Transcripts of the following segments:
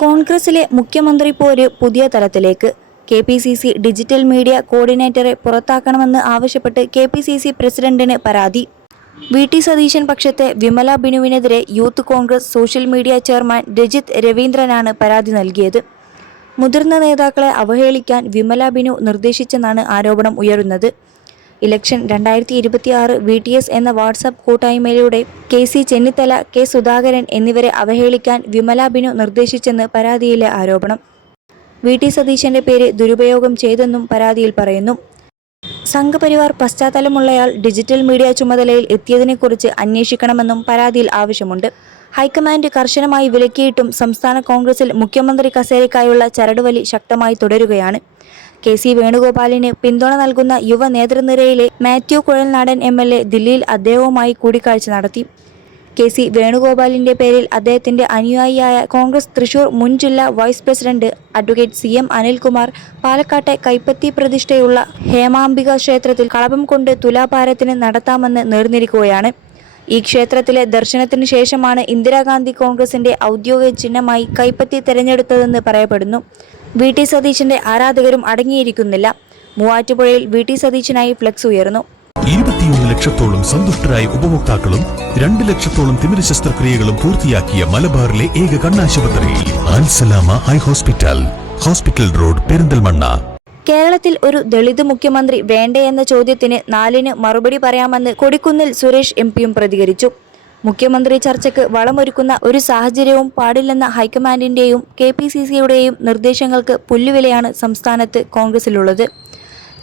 കോൺഗ്രസിലെ മുഖ്യമന്ത്രി പോര് പുതിയ തലത്തിലേക്ക്. KPCC ഡിജിറ്റൽ മീഡിയ കോർഡിനേറ്ററെ പുറത്താക്കണമെന്ന് ആവശ്യപ്പെട്ട് KPCC പ്രസിഡന്റിന് പരാതി. VT സതീശൻ പക്ഷത്തെ വിമല ബിനുവിനെതിരെ Youth Congress social media chairman Rajith രവീന്ദ്രനാണ് പരാതി നൽകിയത്. മുതിർന്ന നേതാക്കളെ അവഹേളിക്കാൻ വിമല ബിനു നിർദ്ദേശിച്ചെന്നാണ് ആരോപണം ഉയരുന്നത്. ഇലക്ഷൻ 2026 VTS എന്ന വാട്സാപ്പ് കൂട്ടായ്മയിലൂടെ KC ചെന്നിത്തല, K സുധാകരൻ എന്നിവരെ അവഹേളിക്കാൻ വിമല ബിനു നിർദ്ദേശിച്ചെന്ന് പരാതിയിലെ ആരോപണം. VT സതീശന്റെ പേര് ദുരുപയോഗം ചെയ്തെന്നും പരാതിയിൽ പറയുന്നു. സംഘപരിവാർ പശ്ചാത്തലമുള്ളയാൾ ഡിജിറ്റൽ മീഡിയ ചുമതലയിൽ എത്തിയതിനെക്കുറിച്ച് അന്വേഷിക്കണമെന്നും പരാതിയിൽ ആവശ്യമുണ്ട്. ഹൈക്കമാൻഡ് കർശനമായി വിലക്കിയിട്ടും സംസ്ഥാന കോൺഗ്രസിൽ മുഖ്യമന്ത്രി കസേരയ്ക്കായുള്ള ചരടുവലി ശക്തമായി തുടരുകയാണ്. KC വേണുഗോപാലിന് പിന്തുണ നൽകുന്ന യുവ നേതൃനിരയിലെ മാത്യു കുഴൽനാടൻ MLA ദില്ലിയിൽ അദ്ദേഹവുമായി കൂടിക്കാഴ്ച നടത്തി. KC വേണുഗോപാലിന്റെ പേരിൽ അദ്ദേഹത്തിന്റെ അനുയായിയായ കോൺഗ്രസ് തൃശൂർ മുൻ ജില്ലാ vice president advocate CM Anilkumar പാലക്കാട്ടെ കൈപ്പത്തി പ്രതിഷ്ഠയുള്ള ഹേമാംബിക ക്ഷേത്രത്തിൽ കളഭം കൊണ്ട് തുലാഭാരത്തിന് നടത്താമെന്ന് നേർന്നിരിക്കുകയാണ്. ഈ ക്ഷേത്രത്തിലെ ദർശനത്തിന് ശേഷമാണ് ഇന്ദിരാഗാന്ധി കോൺഗ്രസിന്റെ ഔദ്യോഗിക ചിഹ്നമായി കൈപ്പത്തി തെരഞ്ഞെടുത്തതെന്ന് പറയപ്പെടുന്നു. VT സതീശന്റെ ആരാധകരും അടങ്ങിയിരിക്കുന്നില്ല. മൂവാറ്റുപുഴയിൽ VT സതീശനായി ഫ്ലെക്സ് ഉയർന്നു. 21 ലക്ഷത്തോളം സന്തുഷ്ടരായ ഉപഭോക്താക്കളും 2 ലക്ഷത്തോളം തിമിര ശസ്ത്രക്രിയകളും പൂർത്തിയാക്കിയ മലബാറിലെ ഏക കണ്ണാശുപത്രി Al Salama high hospital road, Perinthalmanna. കേരളത്തിൽ ഒരു ദളിത് മുഖ്യമന്ത്രി വേണ്ടേ എന്ന ചോദ്യത്തിന് 4ന് മറുപടി പറയാമെന്ന് കൊടിക്കുന്നിൽ സുരേഷ് MPയും പ്രതികരിച്ചു. മുഖ്യമന്ത്രി ചർച്ചയ്ക്ക് വളമൊരുക്കുന്ന ഒരു സാഹചര്യവും പാടില്ലെന്ന ഹൈക്കമാൻഡിന്റെയും KPCCയുടെയും നിർദ്ദേശങ്ങൾക്ക് പുല്ലുവിലയാണ് സംസ്ഥാനത്ത് കോൺഗ്രസിലുള്ളത്.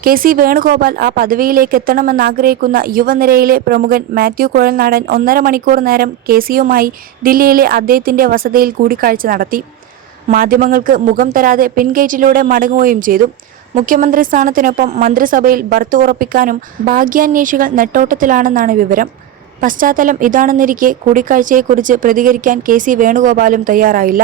KC വേണുഗോപാൽ ആ പദവിയിലേക്ക് എത്തണമെന്നാഗ്രഹിക്കുന്ന യുവനിരയിലെ പ്രമുഖൻ മാത്യു കുഴൽനാടൻ 1.5 മണിക്കൂർ നേരം KCയുമായി ദില്ലിയിലെ അദ്ദേഹത്തിന്റെ വസതിയിൽ കൂടിക്കാഴ്ച നടത്തി. മാധ്യമങ്ങൾക്ക് മുഖം തരാതെ പിൻഗേറ്റിലൂടെ മടങ്ങുകയും ചെയ്തു. മുഖ്യമന്ത്രി സ്ഥാനത്തിനൊപ്പം മന്ത്രിസഭയിൽ ബർത്ത് ഉറപ്പിക്കാനും ഭാഗ്യാന്വേഷികൾ നെട്ടോട്ടത്തിലാണെന്നാണ് വിവരം. പശ്ചാത്തലം ഇതാണെന്നിരിക്കെ കൂടിക്കാഴ്ചയെക്കുറിച്ച് പ്രതികരിക്കാൻ KC വേണുഗോപാലും തയ്യാറായില്ല.